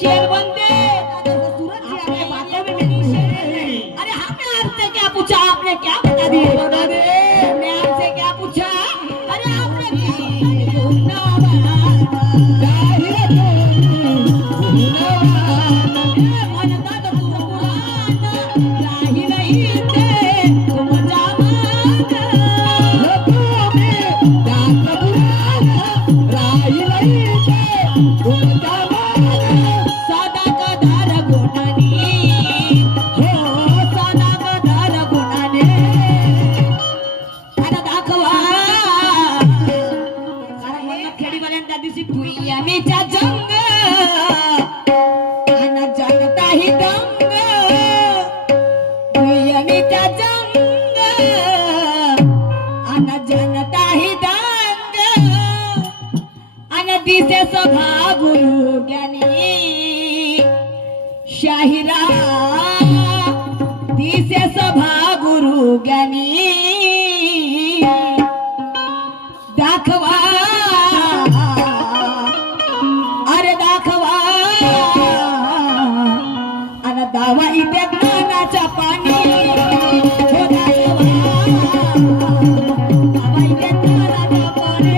शेर बनते। अरे हमने आपसे क्या पूछा, आपने क्या बता दिए? हमने आपसे क्या पूछा? अरे आपने दिसे सभा गुरु ज्ञानी शाहिरा दिसे सभा गुरु ज्ञानी दाखवा अरे दाखवा अन दावा इथे ज्ञानाचा पाणी हो दाखवा दावा इथे ज्ञानाचा पाणी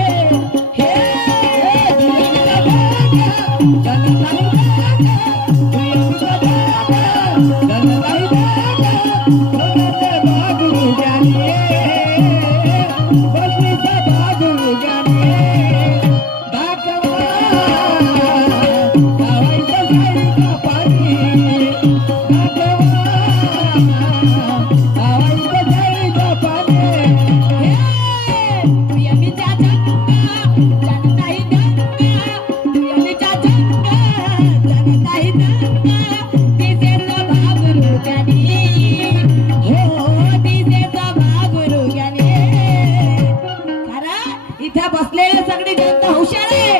बसलेले सगळी जनता हुशार आहे।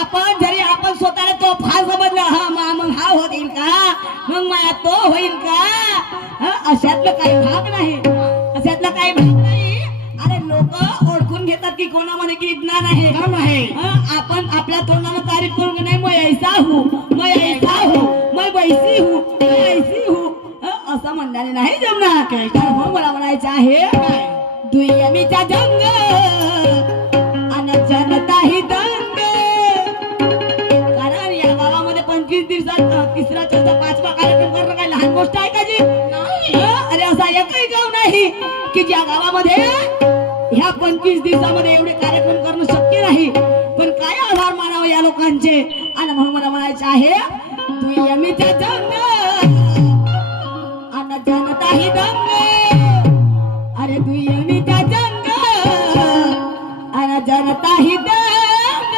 आपण जरी आपण स्वतःला तो फार समजला मग हा होईल का, मग माया तो होईल का, अशातलं काही भाग नाही, अशातलं काही भाग नाही। अरे लोक ओळखून घेतात की कोणामध्ये किती ज्ञान आहे, काम आहे। आपण आपल्या तोंडाने तारीफ करून नाही मैं ऐसा हूँ, मैं ऐसा हूँ, मैं वैसी हूँ, मैं ऐसी हूँ असं म्हणल्याने नाही जमणार। तर मग मला म्हणायचं आहे दुय्यमीचा जंग जनता ही दंग। कारण या गावामध्ये 25 दिवसात तिसरा चौथा पाचवा कार्यक्रम करणं काय लहान गोष्ट आहे का जी? अरे असा एकही गाव नाही की ज्या गावामध्ये ह्या 25 दिवसामध्ये एवढे कार्यक्रम करणं शक्य नाही। पण काय आभार मानावं या लोकांचे। आणि म्हणून मला म्हणायचं आहे दुय्यमीचा जंग आणि जनता ही दंग। अरे दुय्यमीचा जंग जनता ही दंग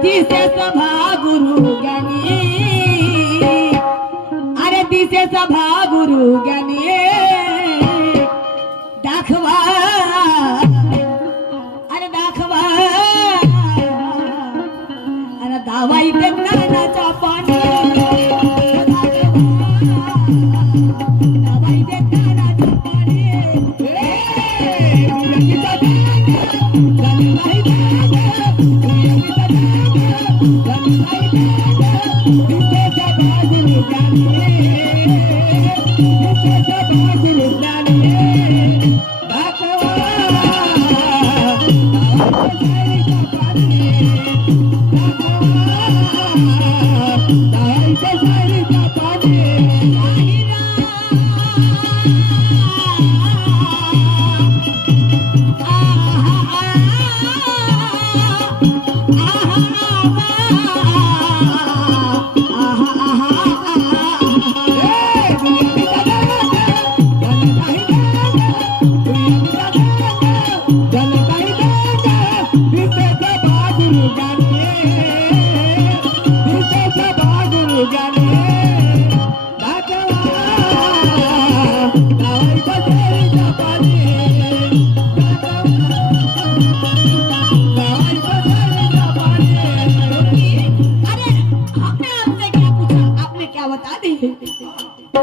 दिसे सभा गुरु ज्ञानी। अरे दिसे सभा गुरु ज्ञानी दाखवा अरे दाखवा अरे दावा इथे ज्ञानाचा पाणी दावा इथे ज्ञानाचा पाणी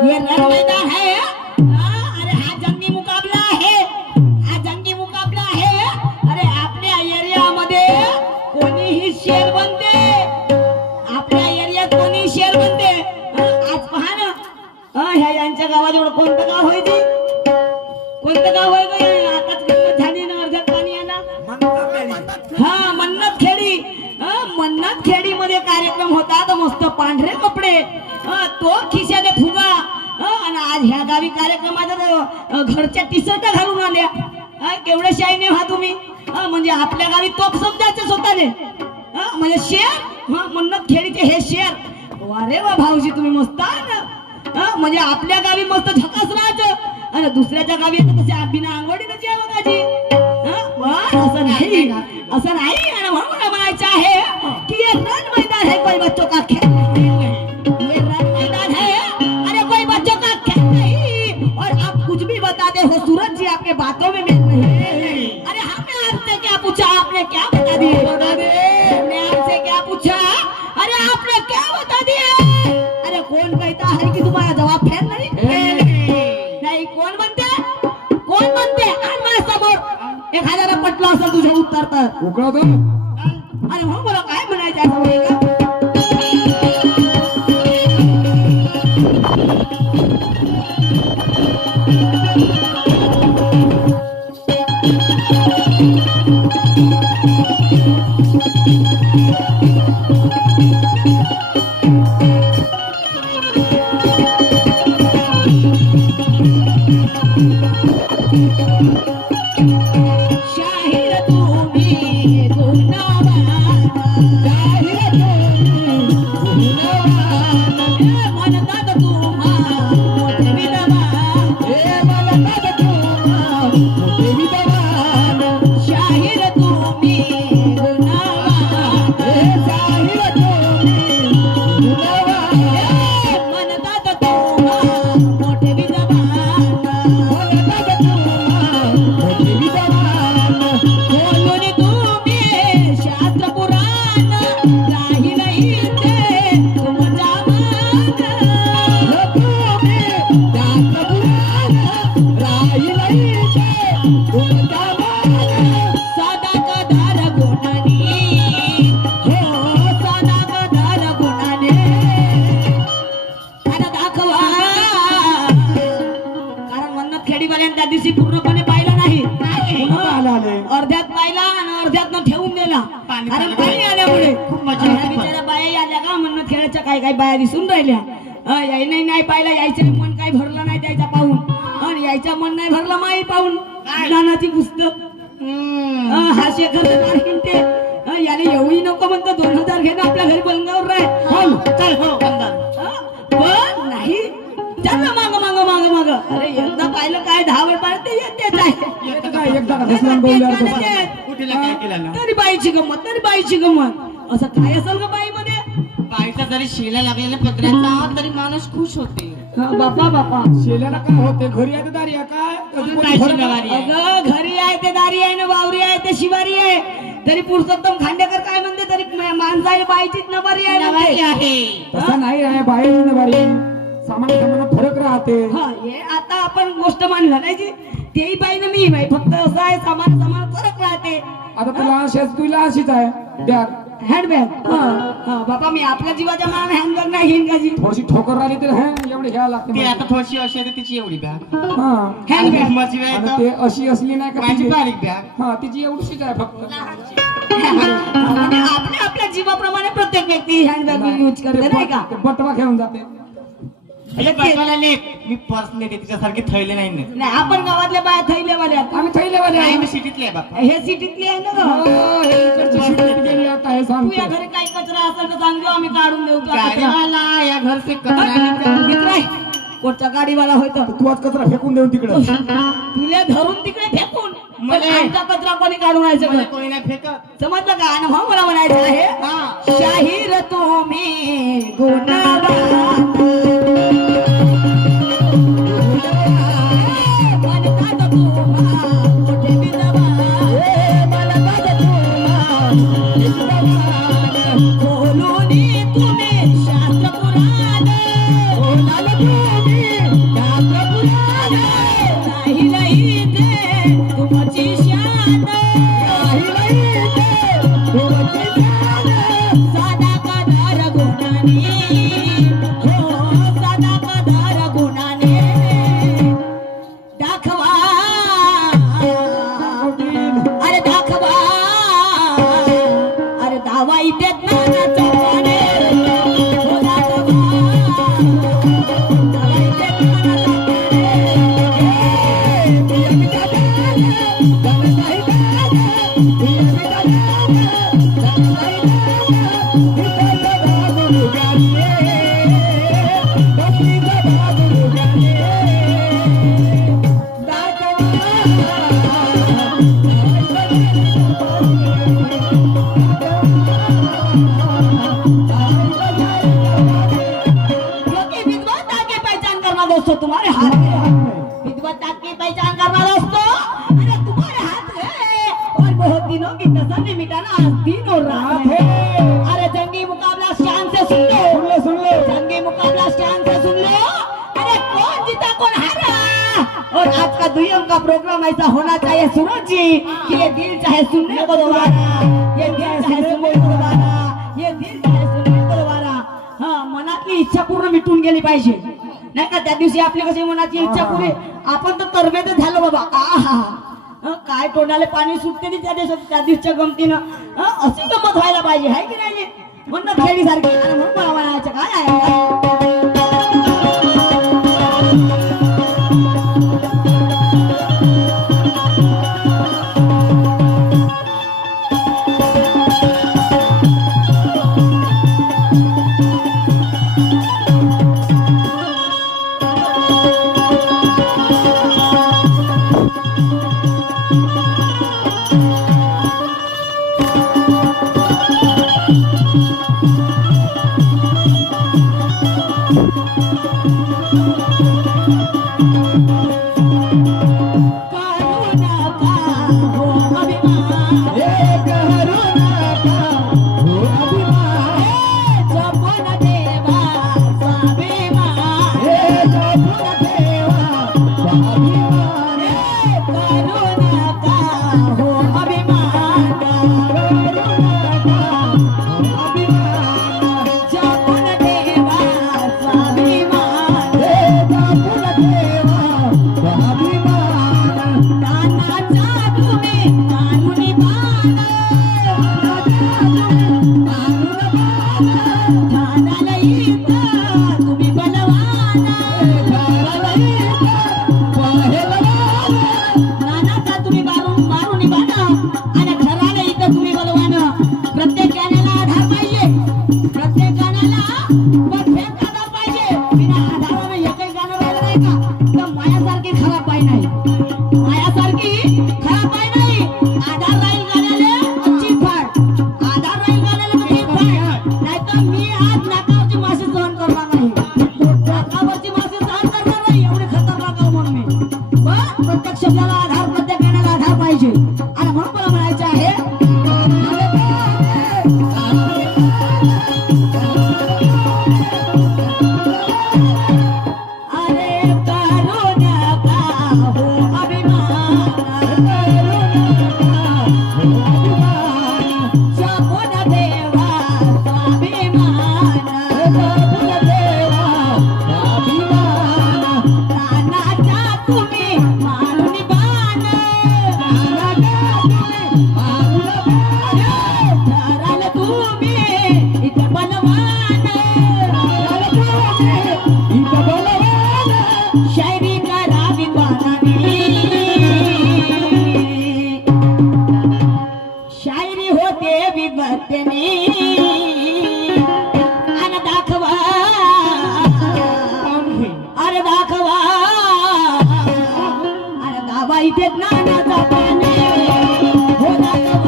ये रण मैदान है। अरे हा जंगी मुकाबला आहे, हा जंगी मुकाबला आहे। अरे आपल्या एरिया मध्ये कोणीही शेर बनते, आपल्या गावाजवळ कोणतं गाव होय ते? कोणतं गाव होय गं? आताच गंमत झाली ना, अर्ध्यात पाणी आहे ना. हा, मन्नत खेडी. मन्नत खेडी मध्ये कार्यक्रम होता तर मस्त पांढरे कपडे, तो खिशाने फुगा, आणि आज ह्या गावी कार्यक्रमात घरच्या टी शर्ट घालून आल्या. केवढे शाईने व्हा तुम्ही. म्हणजे आपल्या गावी तोप समजायचे स्वतःने. म्हणजे शेर, मन्नत खेडीचे हे शेर. वारे वा भाऊजी, तुम्ही मस्त आहे ना. म्हणजे आपल्या गावी मस्त झकास राहायचं आणि दुसऱ्याच्या गावी कसे बिना आंघोळीनं जेवण माझी. असं नाही, असं नाही. आणि म्हणून मला म्हणायचं आहे की ये रन मैदान है, कोई बच्चों का खेल नहीं. ये रन मैदान है, अरे कोई बच्चों का खेल नहीं. और आप कुछ भी बताते हो सूरज जी, आपके बातों में मेल नहीं. अरे हमने आपसे क्या पूछा, आपने क्या बता दिए? हमने आपसे क्या पूछा, अरे आपने क्या बता दिए? अरे कौन कहता है कि तुम्हारा जवाब फेल नहीं? नाही. कोण म्हणते, कोण म्हणते? आणि माझ्या समोर एखाद्याला पटलं असेल तुझ्या उत्तर तर उकळतो. अरे मग मला काय म्हणायचं आहे माहिती का? शाहीर तुम्ही गुणवान, शाहीर तुम्ही गुणवान, म्हणतात तुम्हा मोठे विद्वान, म्हणतात तुम्हा मोठे विद्वान. शाहीर तुम्ही गुणवान, शाहीर तुम्ही गुणवान, म्हणतात तुम्हा मोठे विद्वान, म्हणतात तुम्हा मोठे विद्वान. बोलून तुम्ही शास्त्र पुराण, राहील इथे तुमचा मान. तुम्ही शास्त्र पुराण, राहील इथे तुमचा मान. सदा कदार गुणाने, हो सदा कदार गुणाने, आता दाखवा. कारण मन्नत खेडीवाल्याने त्या दिवशी पूर्णपणे पाहिला नाही. अर्ध्यात पाहिला आणि अर्ध्यात ठेवून दिला. कारण पाणी आल्यामुळे बिचारा बाया आल्या का मन्नत खेळाच्या काही काही बाया दिसून राहिल्या. यायने नाही पाहिला, यायचं मन काही भरलं नाही त्याचा पाहून, आणि यायचा मन नाही भरलं माई पाहून. ज्ञानाची पुस्तक हा शेखर हिंडते. याने एवढी नको म्हणतो 2000 घेणं आपल्या घरी बंगावर राह. पण नाही, त्यांना माग माग माग माग. अरे एकदा पाहिलं काय 10 वेळ पाहिलं ते येतेच आहे. तरी बाईची गंमत, तरी बाईची गंमत. असं काय असेल ग बाई मध्ये? बाईचा जरी शेला लागलेला पत्र्याचा तरी माणूस खुश होते. बापा बापा, शेल्याला काय होते? घरी आहे दारी आहे काय? कधी कोणी घरी नाही. अगं घरी आहे ते दारी आहे ना, वावरी आहे ते शिवारी आहे. तरी पुरुषोत्तम खांडेकर काय म्हणते, तरी माणसाई बाईचीच नवारी आहे. तसं नाही आहे. बाहेर बारी सामान सामान फरक राहते. हे आता आपण गोष्ट मांडला नाही जी, तेही बाई ना मी बाई, फक्त असं आहे सामान सामान फरक राहते. आता तुला तुला अशीच आहे बॅग, हँडबॅग. बाबा मी आपल्या जीवाच्या मानाने हँडबॅग नाही घेईन का जी? थोडीशी ठोकर राहिली तर एवढी घ्यायला लागते. ती आता थोडीशी अशी आहे तिची एवढी बॅग. हँडबॅग माझी वेळ आणि ते अशी असली नाही का माझी तिची? बारीक बॅग. हा, तिची एवढीशीच आहे फक्त. आपल्या आपल्या जीवाप्रमाणे प्रत्येक व्यक्ती हँडबॅग यूज करते नाही का? ते बटवा घेऊन जाते. मी पर्स नेते तिच्यासारखी थैले नाही नेत. नाही, आपण गावातल्या बाया थैलेवाल्या. आम्ही थैलेवाले आहे. मी सिटीतले आहे बाबा. हे सिटीतली आहे ना गं? हो, हे इकडची शिकवण गेली आता हे तू या सांगतो. घरी काही कचरा असेल तर सांग, आम्ही काढून देऊ तुला कचरा. गाडीवाला या घर से कचरा मित्र आहे, कोणचा गाडीवाला होता तू आज कचरा फेकून देऊन तिकडे. तुला धरून तिकडे फेकून मला- आमचा कचरा कोणी काढून आणायचं मला बरं? कोणी नाही फेकत. समजलं का? अनुभव मला म्हणायचं आहे, हा. शाहीर तुम्ही गुणवान, म्हणतात तुम्हा मोठे विद्वान, म्हणतात तुम्हा मोठे विद्वान. बोलून तुम्ही शास्त्र पुराण, बोलाल तुम्ही शास्त्र पुराण, राहील इथे तुमची शान, राहील इथे तुमची शान. सदा कदार गुणाने, हो सदा कदार गुणाने, दावा इथे ज्ञानाचा पाणी हो दाखवा. दावा इथे ज्ञानाचा क्योंकि विद्वत्ता की पहचान करना दोस्तों तुम्हारे हाथ में है. विद्वत्ता की पहचान करना दोस्तों अरे तुम्हारे हाथ में है. और बहुत दिनों की तसल्ली मिटाना आज दिन और रात है. अरे जंगी मुकाबला शान से सुन लो. सुन लो जंगी मुकाबला शान से सुन लो. अरे कौन जीता कौन हारा. और आज का दुनिया का प्रोग्राम ऐसा होना चाहिए सूरज जी कि ये दिल चाहे सुनने को दोबारा. ये दिल चाहे सुनने को दोबारा. ये दिल चाहे सुनने को दोबारा. हा मनातली इच्छा पूर्ण मिटून गेली पाहिजे नाही का. त्या दिवशी आपली कशी मनाची इच्छा पुरी आपण तर तरबेज झालो बाबा. आहा काय तोंडाले पाणी सुटते नी त्या दिवसात त्या दिवसच्या गमतीनं अशी गमत व्हायला पाहिजे आहे की नाही. म्हणून खेळीसारखी आणि म्हणून मला म्हणायचं काय आहे. इथे ज्ञानाचा पाणी हो दाखवा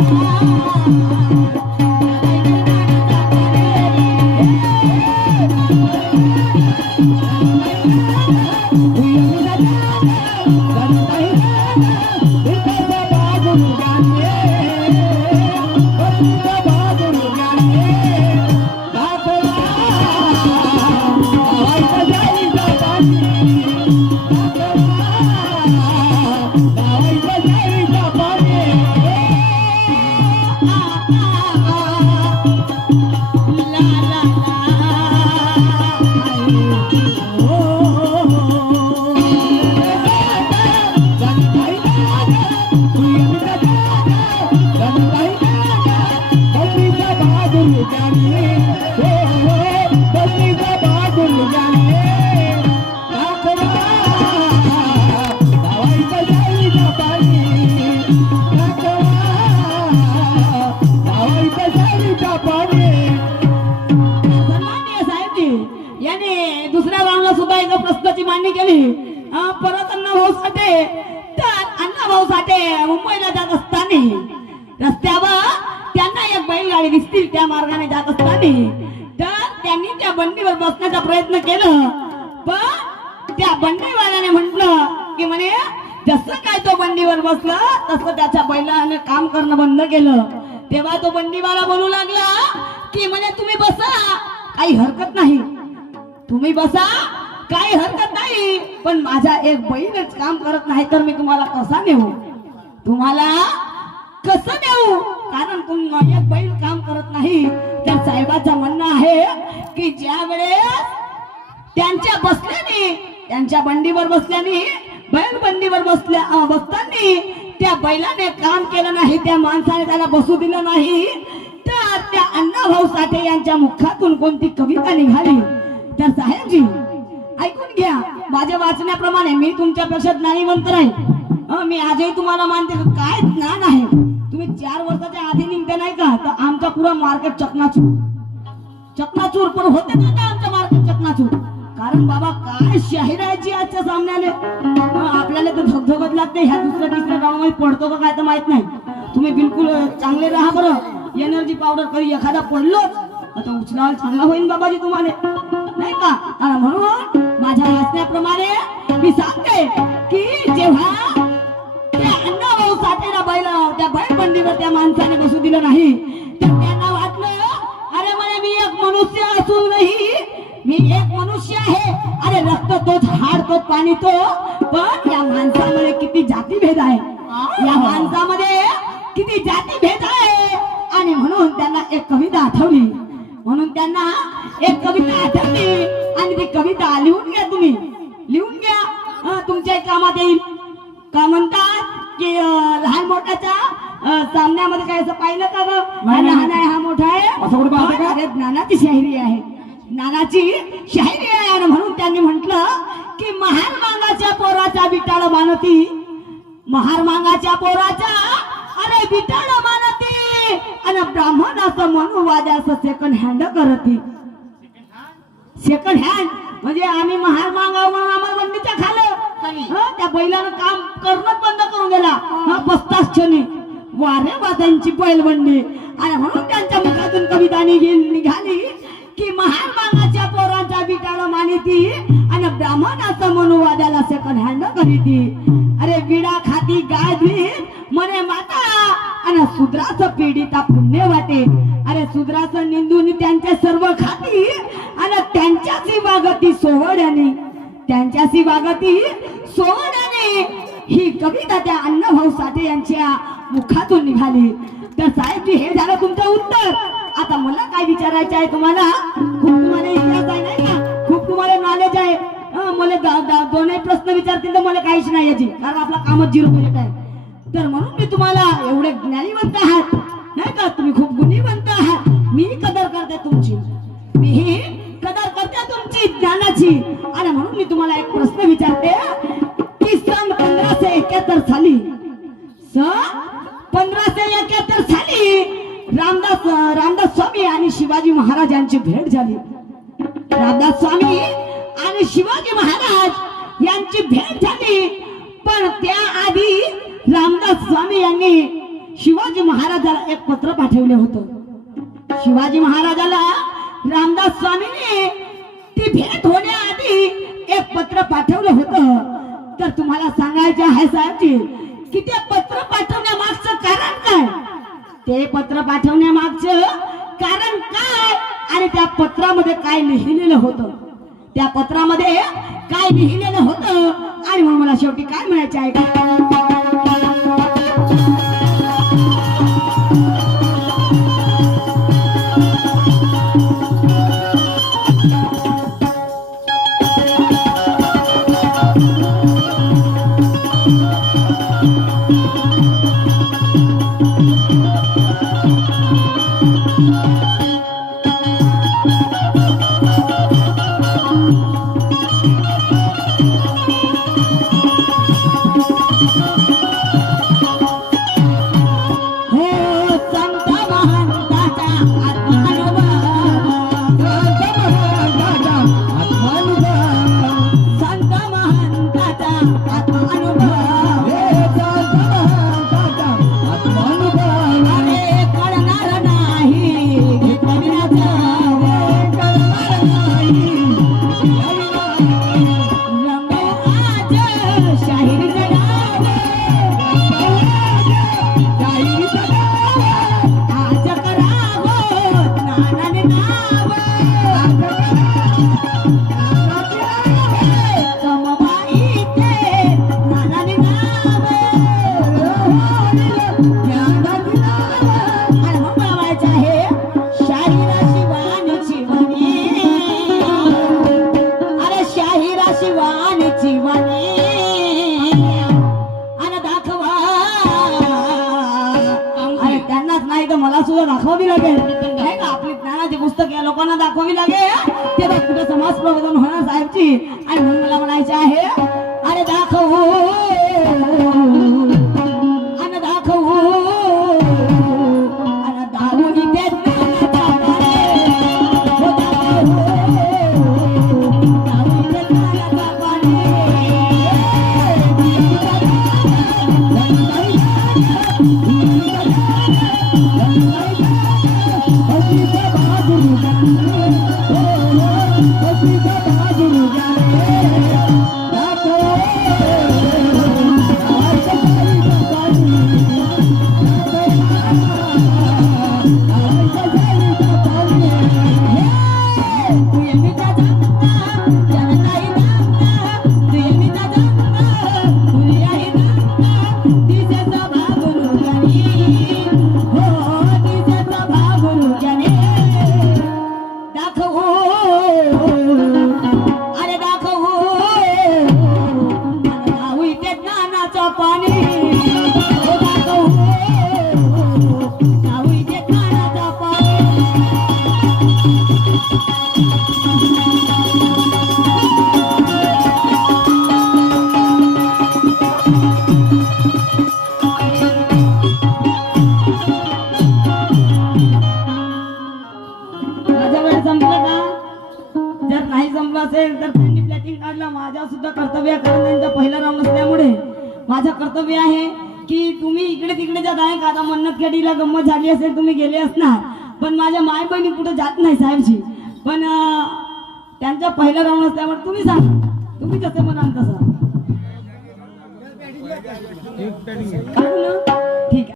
जाने हो बंदीचा बागुल जाने राखवा धावायचं जाईचा पाणी राखवा धावायचं जाईचा पाणी. सन्माननीय साहेबजी याने दुसऱ्या राऊंडला सुद्धा एका प्रश्नाची मांडणी केली. परत अण्णाभाऊ साठे तर अण्णाभाऊ साठे मुंबईला जात असताना रस्त्यावर त्यांना एक बैलगाडी दिसतील त्या मार्गाने जात असताना तर त्यांनी त्या बंडीवर बसण्याचा प्रयत्न केला. पण त्या बंडीवाल्याने म्हटलं की म्हणे जसं काय तो बंडीवर बसला तसं त्याच्या बैलाने काम करणं बंद केलं. तेव्हा तो बंडीवाला बोलू लागला की म्हणे तुम्ही बसा काही हरकत नाही, तुम्ही बसा काही हरकत नाही, पण माझा एक बैलच काम करत नाही तर मी तुम्हाला कसा नेऊ, तुम्हाला कसं नेऊ, कारण तुम्ही एक बैल काम करत नाही. त्या साहेबाचं म्हणणं आहे की ज्या वेळेस त्यांच्या बसल्याने त्यांच्या बंडीवर बसल्याने बैल बंडीवर बसताना त्या बैलाने काम केलं नाही, त्या माणसाने त्याला बसू दिलं नाही, तर त्या अण्णाभाऊ साठे यांच्या मुखातून कोणती कविता निघाली. तर साहेबजी ऐकून घ्या, माझ्या वाचण्याप्रमाणे मी तुमच्यापेक्षा ज्ञानीवंत नाही. मी आजही तुम्हाला मानते काय ज्ञान आहे. तुम्ही 4 वर्षाच्या आधी निघते नाही का तर आमचा पुरा मार्केट चकनाचूर पण होते ना का आमचं मार्केट चकनाचूर. कारण बाबा काय शाहीर आहे जी आजच्या सामन्याने आपल्याला तर धगधगत लागते. ह्या दुसऱ्या तिसऱ्या राऊंड मध्ये पडतो का काय तर माहित नाही. तुम्ही बिलकुल चांगले राहा बरं. एनर्जी पावडर कधी एखादा पडलोच आता उचलायला चांगला होईल बाबाजी तुम्हाला नाही का. म्हणून माझ्या वाचण्याप्रमाणे मी सांगते की जेव्हा त्या अण्णाभाऊ साठेला त्या बैल बंडीवर त्या माणसाने बसू दिलं नाही तर त्यांना वाटलं अरे म्हणे मी एक मनुष्य असूनही मी एक मनुष्य आहे. अरे रक्त तोच हाड तोच पाणी तो, पण या माणसामध्ये किती जातीभेद आहे, या माणसामध्ये किती जातीभेद आहे. आणि म्हणून त्यांना एक कविता आठवली, म्हणून त्यांना एक कविता आठवली आणि ती कविता लिहून घ्या, तुम्ही लिहून घ्या, तुमच्या कामात येईल. का म्हणतात की लहान मोठ्याच्या सामन्यामध्ये काय असं पाहिलं का ग, लहान आहे हा मोठा आहे, अरे ज्ञानाची शाहिरी आहे, ज्ञानाची शाहिरी आहे. आणि म्हणून त्यांनी म्हटलं की महार मांगाच्या पोराचा बिटाळ मानती, महार मांगाच्या पोराचा अरे बिटाळ मानती, आणि ब्राह्मणाचं मनुवाद्याचं सेकंड हँड करती. सेकंड हँड म्हणजे आम्ही महार मागाव म्हणून आम्हाला बंडीच्या खाल्लं, त्या बैलानं काम करणंच बंद करून गेला. 50 क्षणी वारे वाद्यांची बैलबंडी. आणि म्हणून त्यांच्या मुखातून कविता निघाली की महार मागाच्या पोरांचा बिटाळ मानिती, आणि ब्राह्मणाचं मनुवाद्याला सेकंड हँड करीती. अरे विडा खाती गाय धुईत म्हणे माता, आणि शूद्राचं पीडिता पुण्य वाटे. अरे शूद्राचं निंदून त्यांच्या सर्व खाती, आणि त्यांच्याची वागती सोवड्याने, त्यांच्याशी वागती सोवड्याने. ही कविता त्या अण्णाभाऊ साठे यांच्या मुखातून निघाली. तर साहेबजी हे झालं तुमचं उत्तर. आता मला काय विचारायचं आहे तुम्हाला, खूप तुम्हाला इतिहास आहे नाही का, खूप तुम्हाला नॉलेज आहे. मला दोनही प्रश्न विचारतील तर मला काहीच नाही याची, कारण आपला कामच 0 मिनिट आहे. तर म्हणून मी तुम्हाला एवढे ज्ञानीवंत आहात नाही का, तुम्ही खूप गुणीवंत आहात, मी कदर करते तुमची, मी कदर करते तुमची ज्ञानाची. आणि म्हणून मी तुम्हाला एक प्रश्न विचारते की सन 1571 साली, सन 1571 साली रामदास स्वामी आणि शिवाजी महाराज यांची भेट झाली. रामदास स्वामी आणि शिवाजी महाराज यांची भेट झाली. पण त्याआधी रामदास स्वामी यांनी शिवाजी महाराजाला एक पत्र पाठवले होतं. शिवाजी महाराजाला रामदास स्वामीने ती भेट होण्याआधी एक पत्र पाठवलं होतं. तर तुम्हाला सांगायचे आहे साहेबजी की ते पत्र पाठवण्यामागचं कारण काय, ते पत्र पाठवण्यामागचं कारण काय, आणि त्या पत्रामध्ये काय लिहिलेलं होतं, त्या पत्रामध्ये काय लिहिलेलं होतं. आणि म्हणून मला शेवटी काय म्हणायचं आहे का, नानाने नाव कमवाई ते नानाने नाव आणि मग मला म्हणायचं आहे शाहिरा शिवानीची वाणी अरे शाहिरा शिवानीची वाणी आणि दाखवा अरे त्यांनाच नाही तर मला सुद्धा दाखवावी लागेल नाही का आपली ज्ञानाची पुस्तक या लोकांना दाखवावी लागेल ते बघ कुठे समाज प्रबोधन होणार साहेबची आणि म्हणून मला म्हणायचे आहे अरे दाखवू आणि दाखवू आणि दाखवू इथे ज्ञानाचा पाणी. हो दाखवू, दाखवू इथे ज्ञानाचा पाणी. माझा वेळ संपला का जर नाही जमलं असेल तर त्यांनी प्लॅटिंग काढला माझ्या सुद्धा कर्तव्य कारण त्यांचा पहिला राऊंड असल्यामुळे माझं कर्तव्य आहे की तुम्ही इकडे तिकडे जात आहे का आता मन्नत खेडीला गंमत झाली असेल तुम्ही गेले असणार पण माझ्या माय बहिणी कुठे जात नाही साहेबची पण त्यांचा पहिला राऊंड असल्यामुळे तुम्ही सांगा तुम्ही जसं म्हणाल तसं काढू ना